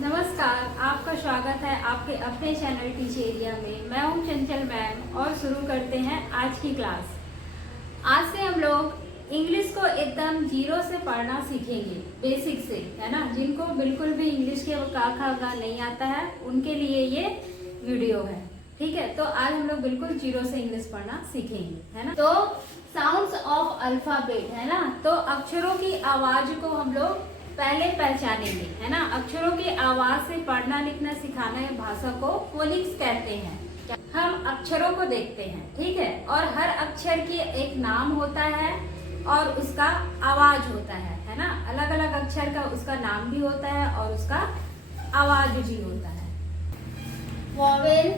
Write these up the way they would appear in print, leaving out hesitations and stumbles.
नमस्कार, आपका स्वागत है आपके अपने चैनल टीच एरिया में। मैं हूं चंचल मैम और शुरू करते हैं आज की क्लास। आज से हम लोग इंग्लिश को एकदम जीरो से पढ़ना सीखेंगे, बेसिक से, है ना। जिनको बिल्कुल भी इंग्लिश के का खा गा नहीं आता है उनके लिए ये वीडियो है, ठीक है। तो आज हम लोग बिल्कुल जीरो से इंग्लिश पढ़ना सीखेंगे, है ना। तो साउंड्स ऑफ अल्फाबेट, है ना। तो अक्षरों की आवाज को हम लोग पहले पहचानेंगे, है ना। अक्षरों की आवाज से पढ़ना लिखना सिखाना है भाषा को फोनिक्स कहते हैं। हम अक्षरों को देखते हैं, ठीक है, और हर अक्षर की एक नाम होता है और उसका आवाज होता है ना। अलग अलग अक्षर का उसका नाम भी होता है और उसका आवाज भी होता है। वॉवेल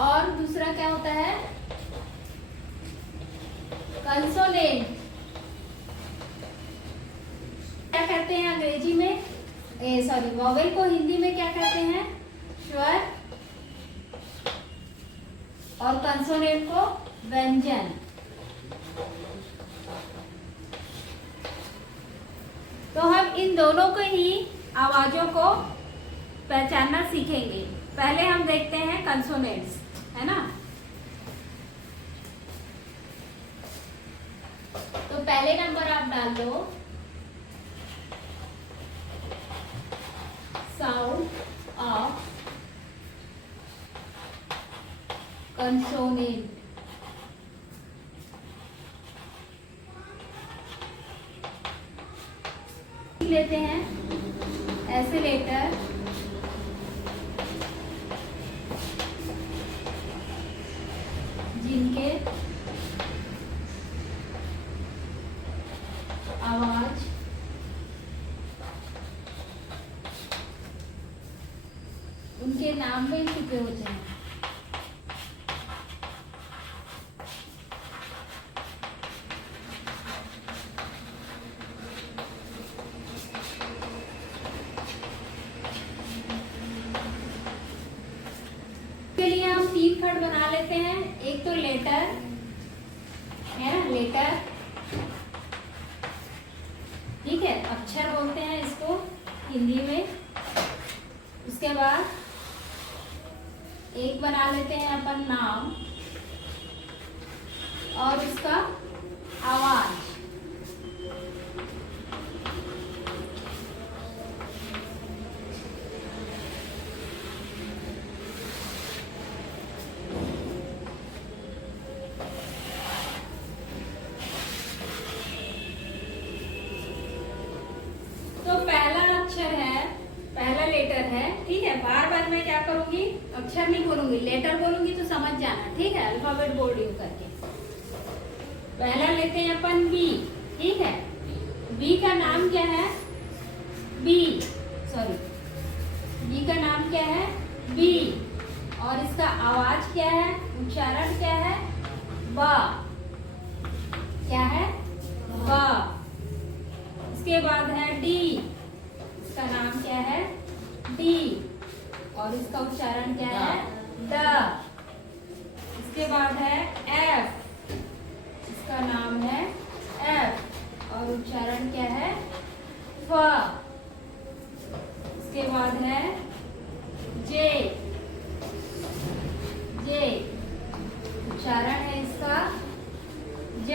और दूसरा क्या होता है, कंसोनेंट। क्या कहते हैं अंग्रेजी में, वॉवेल को हिंदी में क्या कहते हैं, स्वर, और कंसोनेंट को व्यंजन। तो हम इन दोनों को ही आवाजों को पहचानना सीखेंगे। पहले हम देखते हैं कंसोनेंट्स, है ना। तो पहले नंबर आप डाल दो, साउंड ऑफ कंसोनेंट। लेते हैं ऐसे लेटर जिनके आवाज उनके नाम में छुपे होते हैं। के लिए हम तीन खंड बना लेते हैं। एक तो लेटर है ना, लेटर, ठीक है, अक्षर बोलते हैं इसको हिंदी में। उसके बाद एक बना लेते हैं अपन नाम और उसका आवाज। तो पहला अक्षर है, पहला लेटर है, ठीक है। बार बार मैं क्या करूंगी, अक्षर नहीं बोलूंगी, लेटर बोलूंगी तो समझ जाना, ठीक है। अल्फाबेट बोल रही हूं करके। पहला लेते हैं अपन बी, ठीक है। बी का नाम क्या है, बी का नाम क्या है, बी, और इसका आवाज क्या है, उच्चारण क्या है, बा, क्या है, बा। इसके बाद है डी, इसका नाम क्या है, डी, और इसका उच्चारण क्या है, ड। इसके बाद है एफ, इसका नाम है एफ, और उच्चारण क्या है, फ। इसके बाद है जे, जे, उच्चारण है इसका ज।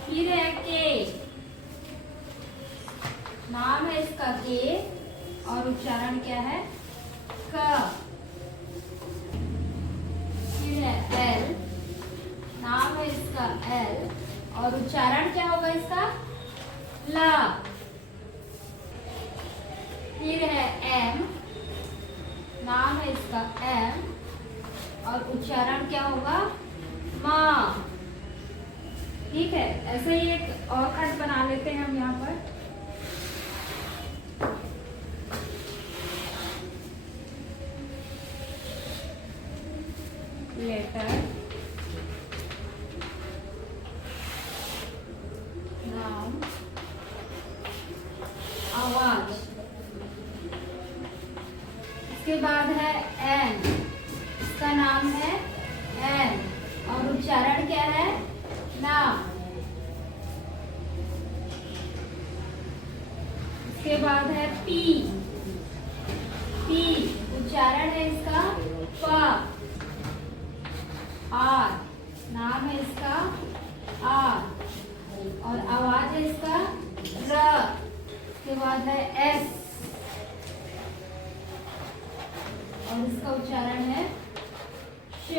फिर है के, नाम है इसका के, और उच्चारण क्या है, क। फिर है एल, नाम है इसका एल, और उच्चारण क्या होगा इसका, ला। फिर है एम, नाम है इसका एम, और उच्चारण क्या होगा, मा, ठीक है। ऐसे ही एक और खंड बना लेते हैं हम यहाँ पर। लेटर, नाम, आवाज। इसके बाद है एन, इसका नाम है एन, और उच्चारण क्या है, ना। इसके बाद है पी, पी उच्चारण है इसका प। आर नाम है इसका आर और आवाज है इसका र। इसके बाद है एस और इसका उच्चारण है श।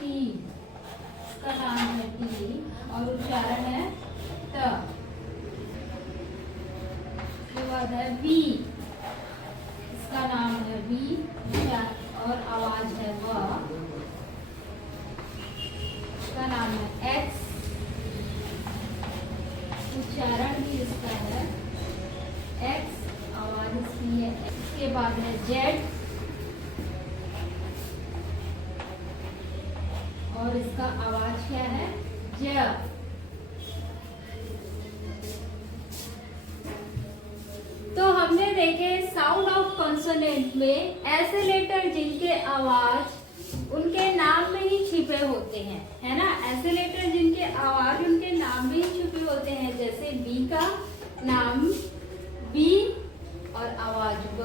टी इसका नाम है टी और उच्चारण है त। इसके बाद है वी, इसका नाम है वी और आवाज है व। इसका नाम है एक्स, उच्चारण भी इसका है एक्स, आवाज इसकी है। इसके बाद है जेड और इसका आवाज क्या है ज। तो हमने देखे साउंड ऑफ कॉन्सोनेंट में ऐसे लेटर जिनके आवाज उनके नाम में ही छिपे होते हैं, है ना। ऐसे लेटर जिनके आवाज उनके नाम में ही छिपे होते हैं, जैसे बी का नाम बी और आवाज ब,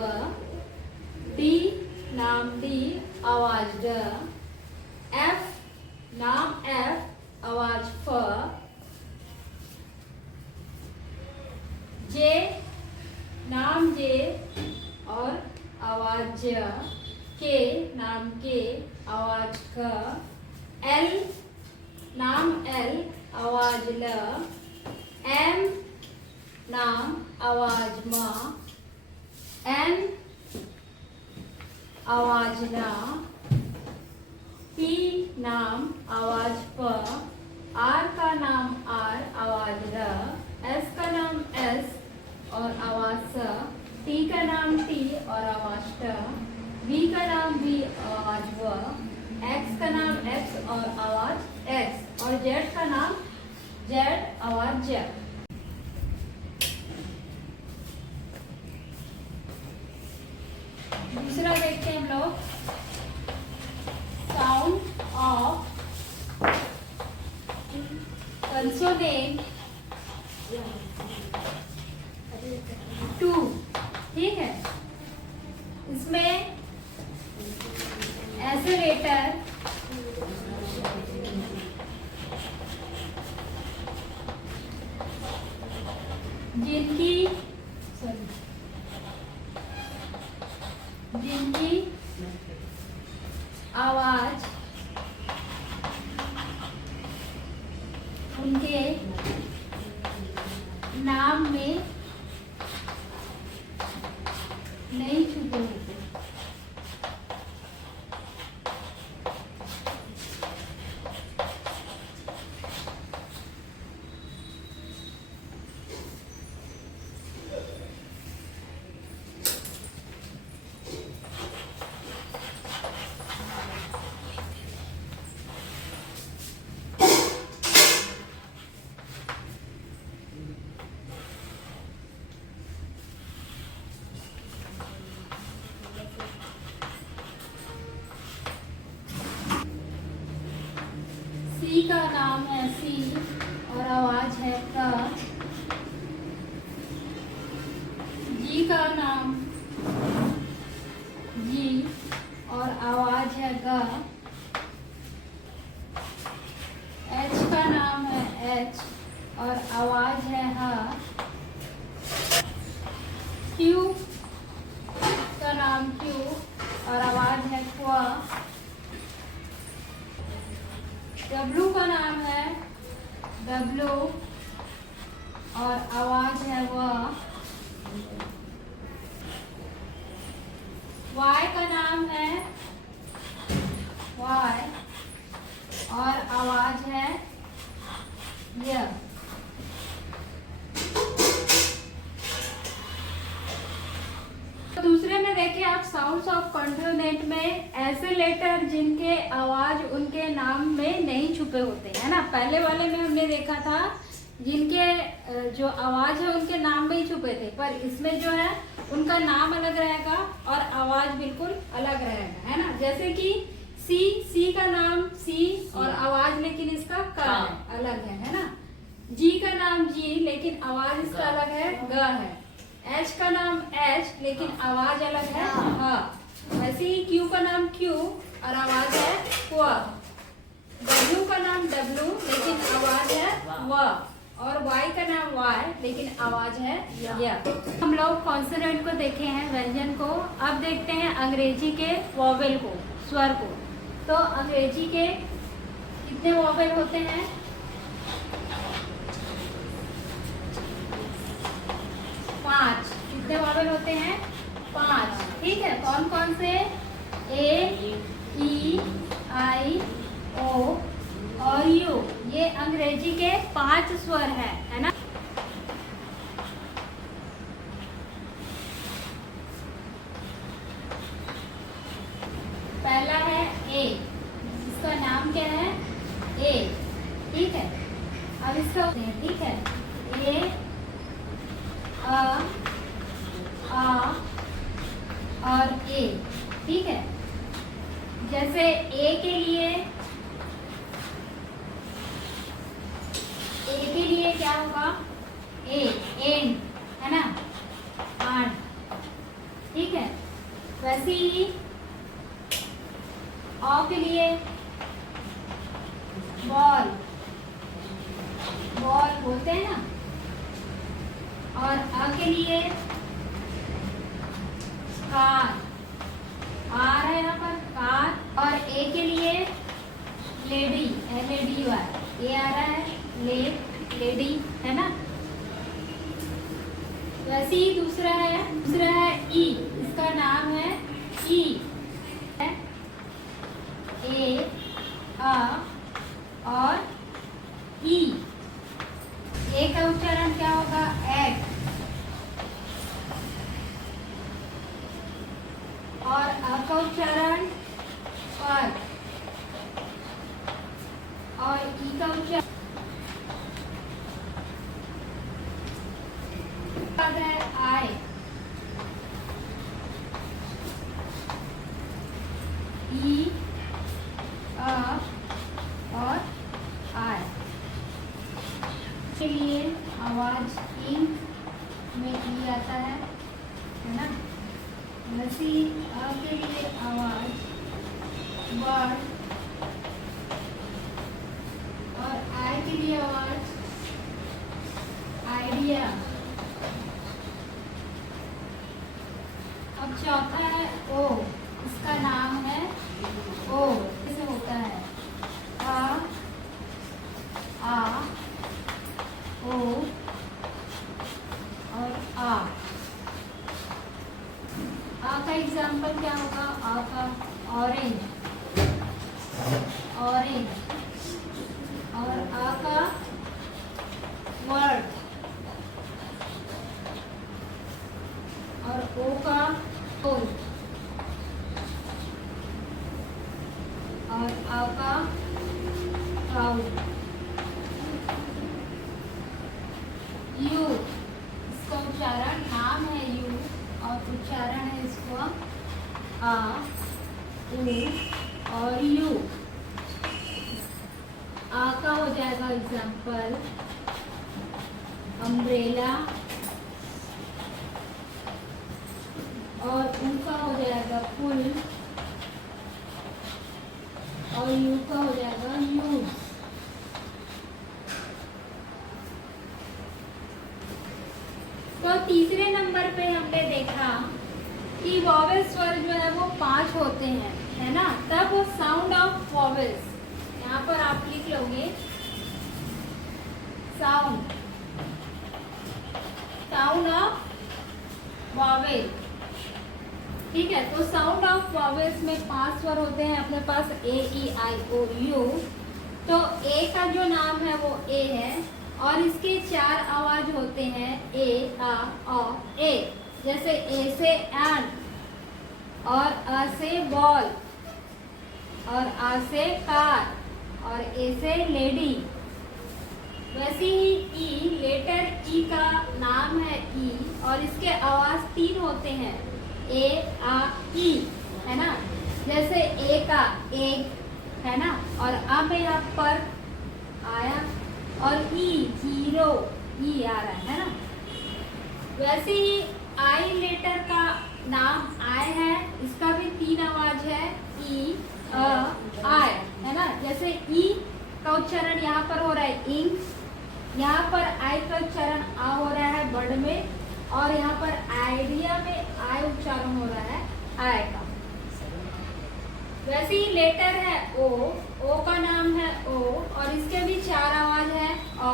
डी नाम डी आवाज ड, एफ नाम एफ आवाज फ, जे नाम जे और आवाज ज, के नाम के आवाज क, एल नाम एल आवाज ल, एम नाम आवाज म, एन आवाज न, पी नाम आवाज प, आर का नाम आर आवाज र, एस का नाम एस और आवाज स, टी का नाम टी और आवाज ट, बी का नाम बी आवाज व, एक्स का नाम एक्स और आवाज एक्स और जेड का नाम जेड आवाज ज। दूसरा देखते हैं हम लोग साउंड ऑफ कंसोनेंट टू, ठीक है। इसमें ऐसे लेटर जिनकी आवाज उनके नाम में नहीं छुपे होते। सी का नाम है सी और आवाज है क, जी का नाम जी और आवाज है ग, एच का नाम है एच और आवाज है ह, क्यू का नाम क्यू और आवाज है क्व, डब्लू का नाम है डब्लू और आवाज है व, वाई का नाम है वाई और आवाज है य। दूसरे में देखिए आप साउंड्स ऑफ कॉन्सोनेंट में ऐसे लेटर जिनके आवाज उनके नाम में नहीं छुपे होते हैं ना। पहले वाले में हमने देखा था जिनके जो आवाज है उनके नाम में ही छुपे थे, पर इसमें जो है उनका नाम अलग रहेगा और आवाज बिल्कुल अलग रहेगा, है ना। जैसे कि सी का नाम सी और आवाज लेकिन इसका का है, अलग है ना। जी का नाम जी लेकिन आवाज इसका अलग है, ग है। एच का नाम एच लेकिन आवाज अलग है, ह। वैसे ही क्यू का नाम क्यू और आवाज है क्व। डब्ल्यू का नाम डब्ल्यू लेकिन आवाज है व। और वाई का नाम वाई लेकिन आवाज है य। हम लोग कॉन्सोनेंट को देखे हैं, व्यंजन को। अब देखते हैं अंग्रेजी के वॉवेल को, स्वर को। तो अंग्रेजी के कितने वॉवेल होते हैं? 5। कितने वॉवेल होते हैं? 5। ठीक है, कौन कौन से? ए, ई, आई, ओ और यू। ये अंग्रेजी के 5 स्वर है ना। पहला है ए, इसका नाम क्या है? ए। ठीक है, अब इसका ठीक है, ए, आ और ए। ठीक है, जैसे ए के लिए क्या होगा? ए, एंड है ना, आंट। ठीक है, वैसे ही ऑ के लिए बॉल, बॉल बोलते हैं ना। और अ के लिए कार, आ रहा है यहाँ पर कार। और ए के लिए लेडी, LADY, ए आ रहा है लेडी है ना। वैसे ही दूसरा है ई, इसका नाम है ई। ए, आ और ई। ए का उच्चारण क्या होगा? एग। और अ का उच्चारण पर। और ई का उच्चारण है आय। ई, अ और आय के लिए आवाज इंक में ई आता है ना। वैसे ही अ के लिए आवाज वर्ड और आय के लिए आवाज आइडिया। अब चौथा है ओ, इसका नाम है ओ। कैसे होता है? आ ओ और आ। का एग्जाम्पल क्या होगा? आ का ऑरेंज, ऑरेंज। और आ का वर्ड। और ओ का ओल। और आ का क्राउड। यू, इसका उच्चारण नाम है यू और उच्चारण है इसको आ, उ और यू। आ का हो जाएगा एग्जाम्पल अम्ब्रेला। और उ का हो जाएगा फुल। और यू का हो जाएगा यूज। तो तीसरे नंबर पे हमने देखा कि वॉवेल स्वर जो है वो 5 होते हैं, है ना। तब वो साउंड ऑफ वॉवेल्स, यहाँ पर आप लिख लोगे साउंड, साउंड ऑफ वॉवेल। ठीक है, तो साउंड ऑफ वॉवेल्स में 5 स्वर होते हैं अपने पास, ए, ई, आई, ओ, यू। तो ए का जो नाम है वो ए है और इसके 4 आवाज होते हैं, ए, आ, ओ, ए। जैसे ए से एंट और अ से बॉल और आ से कार और ए से लेडी। वैसे ही ई, लेटर ई का नाम है ई और इसके आवाज 3 होते हैं, ए, आ, ई, है ना। जैसे ए का एग है ना। और अब यहाँ पर आया और ई जीरो ई आ रहा है ना। वैसे ही आई लेटर का नाम आय है, इसका भी 3 आवाज है, ई आय, है ना। जैसे ई का उच्चारण यहाँ पर हो रहा है इंग, यहाँ पर आई का उच्चारण आ हो रहा है वर्ड में, और यहाँ पर आइडिया में आय उच्चारण हो रहा है आय का। वैसे ही लेटर है ओ का नाम है ओ, और इसके भी 4 आवाज है आ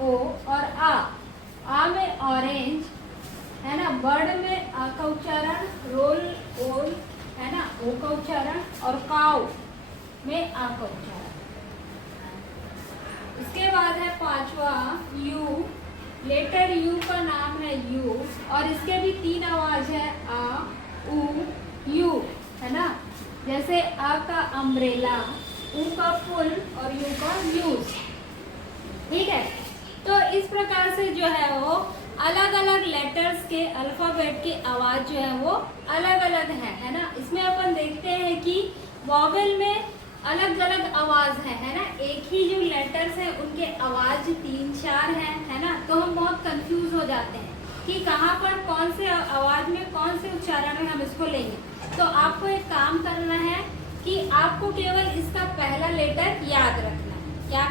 ओ और आ में ऑरेंज, है ना। बर्ड में आ का उच्चारण, रोल ओल, है ना, ओ का उच्चारण, और काउ में आ का उच्चारण। इसके बाद है 5वां यू, लेटर यू का नाम है यू, और इसके भी 3 आवाज है आ उ यू, है ना। जैसे आ का अम्ब्रेला, उ का फुल और यू का यूज। ठीक है, तो इस प्रकार से जो है वो अलग अलग लेटर्स के अल्फाबेट की आवाज जो है वो अलग अलग है ना। इसमें अपन देखते हैं कि वॉवेल में अलग अलग आवाज है ना। एक ही जो लेटर्स हैं उनके आवाज 3-4 है ना। तो हम बहुत कंफ्यूज हो जाते हैं कि कहाँ पर कौन से आवाज में कौन से उच्चारण में हम इसको लेंगे। तो आपको एक काम करना है कि आपको केवल इसका पहला लेटर याद रखना है। क्या